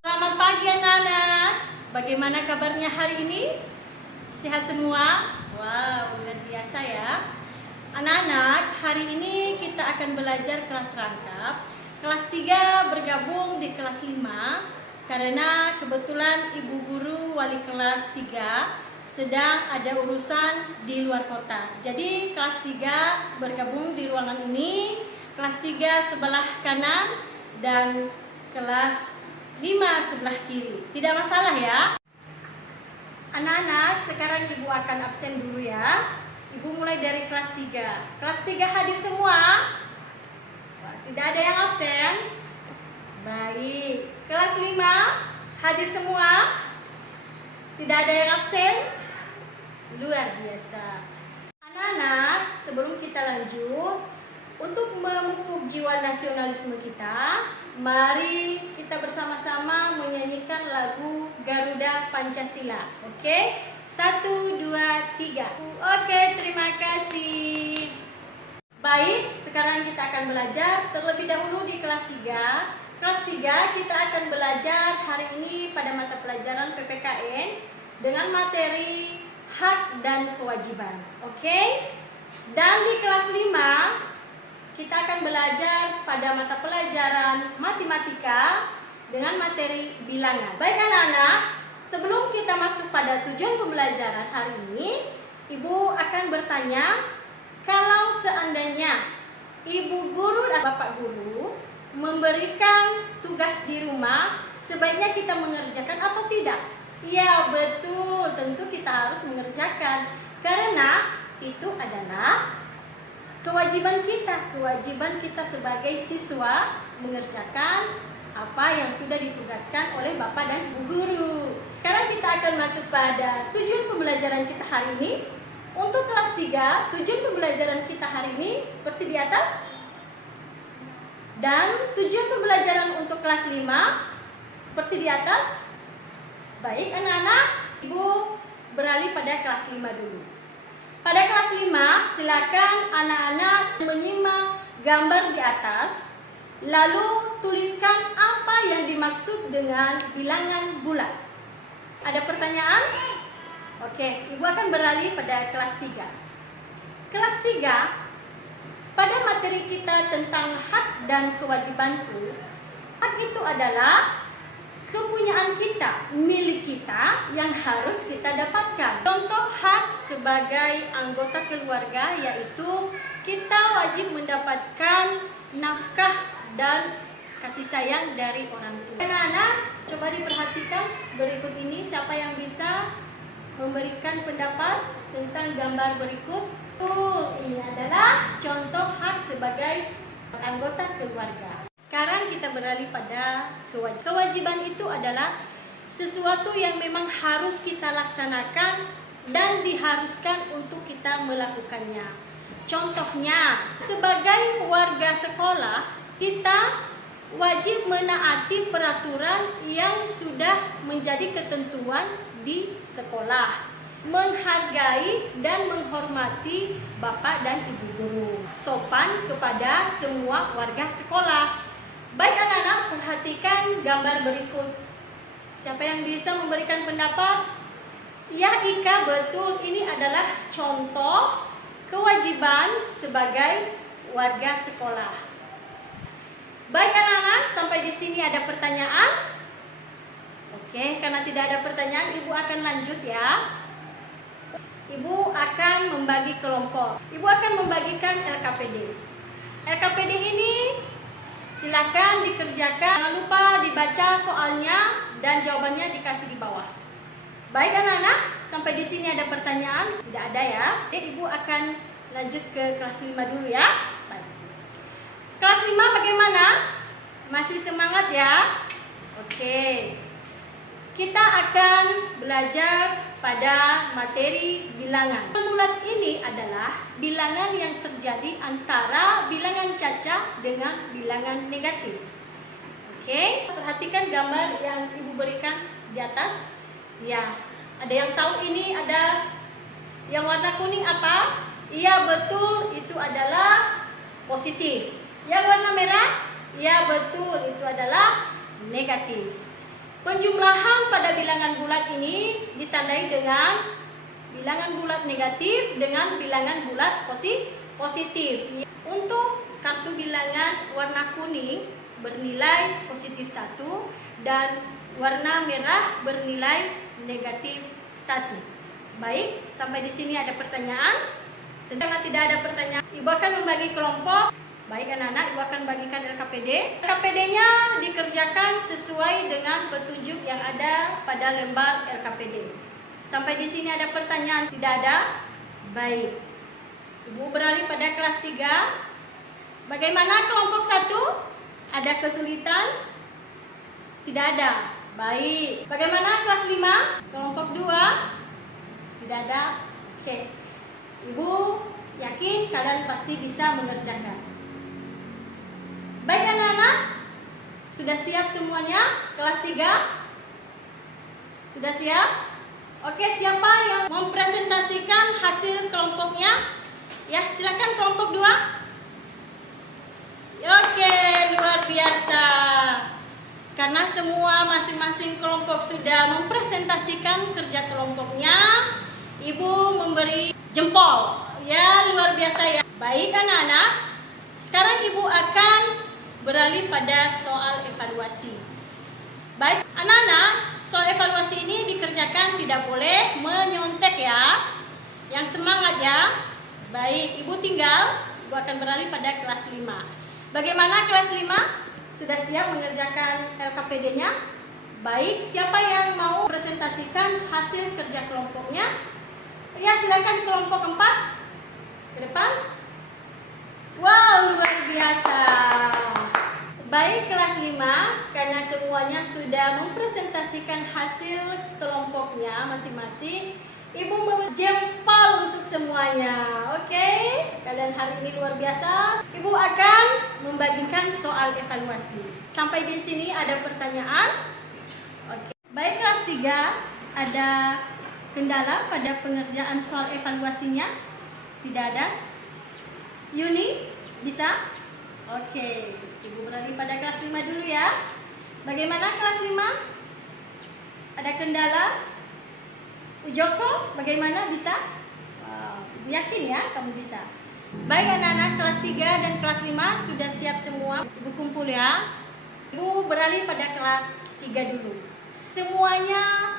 Selamat pagi anak-anak. Bagaimana kabarnya hari ini? Sehat semua? Wow, luar biasa ya. Anak-anak, hari ini kita akan belajar kelas rangkap. Kelas 3 bergabung di kelas 5 karena kebetulan ibu guru wali kelas 3 sedang ada urusan di luar kota. Jadi kelas 3 bergabung di ruangan ini, kelas 3 sebelah kanan dan kelas 5 sebelah kiri. Tidak masalah ya. Anak-anak, sekarang ibu akan absen dulu ya. Ibu mulai dari kelas 3. Kelas 3 hadir semua? Wah, tidak ada yang absen. Baik. Kelas 5 hadir semua? Tidak ada yang absen? Luar biasa. Anak-anak, sebelum kita lanjut, untuk memupuk jiwa nasionalisme kita, mari kita bersama-sama menyanyikan lagu Garuda Pancasila. Oke? 1, 2, 3. Oke, terima kasih. Baik, sekarang kita akan belajar terlebih dahulu di kelas 3. Kelas 3 kita akan belajar hari ini pada mata pelajaran PPKN dengan materi hak dan kewajiban. Oke? Dan di kelas 5 kita akan belajar pada mata pelajaran matematika dengan materi bilangan. Baik anak-anak, sebelum kita masuk pada tujuan pembelajaran hari ini, ibu akan bertanya, kalau seandainya ibu guru dan bapak guru memberikan tugas di rumah, sebaiknya kita mengerjakan atau tidak? Ya betul, tentu kita harus mengerjakan karena itu adalah kewajiban kita sebagai siswa mengerjakan apa yang sudah ditugaskan oleh bapak dan ibu guru. Sekarang kita akan masuk pada tujuan pembelajaran kita hari ini. Untuk kelas 3, tujuan pembelajaran kita hari ini seperti di atas. Dan tujuan pembelajaran untuk kelas 5 seperti di atas. Baik anak-anak, ibu beralih pada kelas 5 dulu. Pada kelas 5, silakan anak-anak menyimak gambar di atas, lalu tuliskan apa yang dimaksud dengan bilangan bulat. Ada pertanyaan? Oke, ibu akan beralih pada kelas 3. Kelas 3, pada materi kita tentang hak dan kewajibanku, hak itu adalah kepunyaan kita, milik kita yang harus kita dapatkan. Contoh hak sebagai anggota keluarga yaitu kita wajib mendapatkan nafkah dan kasih sayang dari orang tua. Anak-anak, coba diperhatikan berikut ini, siapa yang bisa memberikan pendapat tentang gambar berikut? Ini adalah contoh hak sebagai anggota keluarga. Sekarang kita beralih pada kewajiban. Kewajiban itu adalah sesuatu yang memang harus kita laksanakan dan diharuskan untuk kita melakukannya. Contohnya, sebagai warga sekolah, kita wajib menaati peraturan yang sudah menjadi ketentuan di sekolah. Menghargai dan menghormati bapak dan ibu guru. Sopan kepada semua warga sekolah. Baik anak-anak, perhatikan gambar berikut. Siapa yang bisa memberikan pendapat? Ya Ika, betul, ini adalah contoh kewajiban sebagai warga sekolah. Baik anak-anak, sampai di sini ada pertanyaan? Oke, karena tidak ada pertanyaan, ibu akan lanjut ya. Ibu akan membagi kelompok. Ibu akan membagikan LKPD. LKPD ini silakan dikerjakan. Jangan lupa dibaca soalnya dan jawabannya dikasih di bawah. Baik anak-anak, sampai di sini ada pertanyaan? Tidak ada ya. Jadi ibu akan lanjut ke kelas 5 dulu ya. Baik. Kelas 5 bagaimana? Masih semangat ya? Oke. Kita akan belajar pada materi bilangan. Bulat ini adalah bilangan yang terjadi antara bilangan caca dengan bilangan negatif. Oke, perhatikan gambar yang ibu berikan di atas. Ya, ada yang tahu ini ada yang warna kuning apa? Iya betul, itu adalah positif. Yang warna merah? Ya betul, itu adalah negatif. Penjumlahan pada bilangan bulat ini ditandai dengan bilangan bulat negatif dengan bilangan bulat positif. Untuk kartu bilangan warna kuning bernilai positif 1 dan warna merah bernilai negatif 1. Baik, sampai di sini ada pertanyaan? Karena tidak ada pertanyaan, Ibu akan membagi kelompok. Baik anak-anak, Ibu akan bagikan LKPD. LKPD-nya dikerjakan sesuai dengan petunjuk yang ada pada lembar LKPD. Sampai di sini ada pertanyaan? Tidak ada? Baik. Ibu beralih pada kelas 3. Bagaimana kelompok 1? Ada kesulitan? Tidak ada. Baik. Bagaimana kelas 5? Kelompok 2? Tidak ada. Oke. Ibu yakin kalian pasti bisa mengerjakan. Baik anak-anak, sudah siap semuanya? Kelas 3? Sudah siap? Oke, siapa yang mempresentasikan hasil kelompoknya? Ya, silakan kelompok 2. Oke, luar biasa. Karena semua masing-masing kelompok sudah mempresentasikan kerja kelompoknya, Ibu memberi jempol. Ya, luar biasa ya. Baik anak-anak, sekarang Ibu akan beralih pada soal evaluasi. Baik anak-anak, soal evaluasi ini dikerjakan tidak boleh menyontek ya. Yang semangat ya. Baik, Ibu Ibu akan beralih pada kelas 5. Bagaimana kelas 5? Sudah siap mengerjakan LKPD-nya? Baik, siapa yang mau presentasikan hasil kerja kelompoknya? Ya, silakan kelompok 4 ke depan. Wow, luar biasa. Baik kelas 5, karena semuanya sudah mempresentasikan hasil kelompoknya masing-masing, Ibu menjempol untuk semuanya. Oke, kalian hari ini luar biasa. Ibu akan membagikan soal evaluasi. Sampai di sini ada pertanyaan? Oke. Baik kelas 3, ada kendala pada pengerjaan soal evaluasinya? Tidak ada? Yuni, bisa? Oke, Ibu beralih pada kelas 5 dulu ya. Bagaimana kelas 5? Ada kendala? Joko, bagaimana bisa? Ibu yakin ya kamu bisa. Baik anak-anak kelas 3 dan kelas 5 sudah siap semua. Ibu kumpul ya. Ibu beralih pada kelas 3 dulu. Semuanya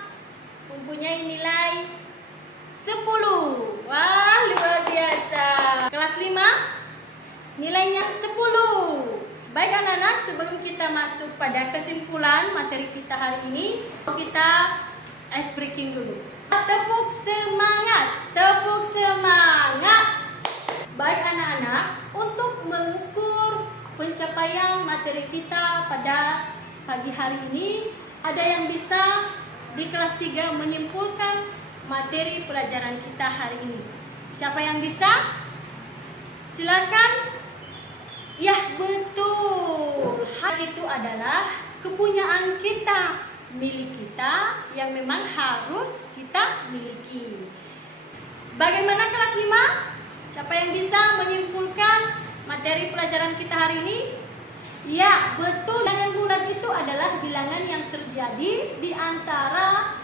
mempunyai nilai 10. Wah, luar biasa. Kelas 5 nilainya 10. Baik anak-anak, sebelum kita masuk pada kesimpulan materi kita hari ini, kita ice breaking dulu. Tepuk semangat, tepuk semangat. Baik anak-anak, untuk mengukur pencapaian materi kita pada pagi hari ini, ada yang bisa di kelas 3 menyimpulkan materi pelajaran kita hari ini. Siapa yang bisa? Silakan. Ya, betul. Hal itu adalah kepunyaan kita, milik kita yang memang harus kita miliki. Bagaimana kelas 5? Siapa yang bisa menyimpulkan materi pelajaran kita hari ini? Ya, betul. Bilangan bulat itu adalah bilangan yang terjadi di antara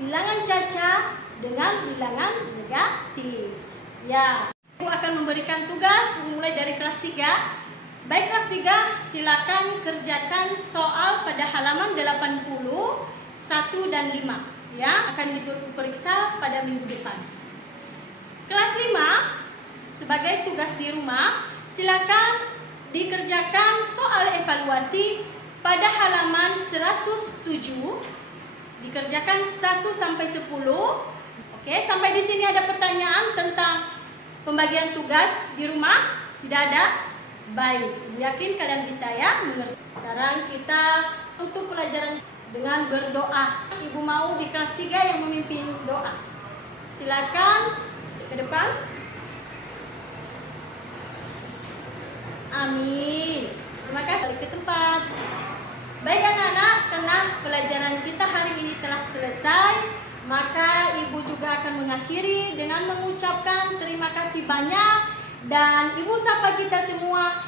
bilangan caca dengan bilangan negatif. Ya. Ibu akan memberikan tugas mulai dari kelas 3. Baik kelas 3, silakan kerjakan soal pada halaman 80, 1 dan 5 ya, akan diperiksa pada minggu depan. Kelas 5, sebagai tugas di rumah, silakan dikerjakan soal evaluasi pada halaman 107, dikerjakan 1 sampai 10. Oke, sampai di sini ada pertanyaan tentang pembagian tugas di rumah? Tidak ada? Baik, yakin kalian bisa ya mengerti. Sekarang kita untuk pelajaran dengan berdoa. Ibu mau di kelas 3 yang memimpin doa. Silakan ke depan. Amin. Terima kasih. Balik ke tempat. Baik anak-anak, karena pelajaran kita hari ini telah selesai, maka Ibu juga akan mengakhiri dengan mengucapkan terima kasih banyak dan Ibu sapa kita semua.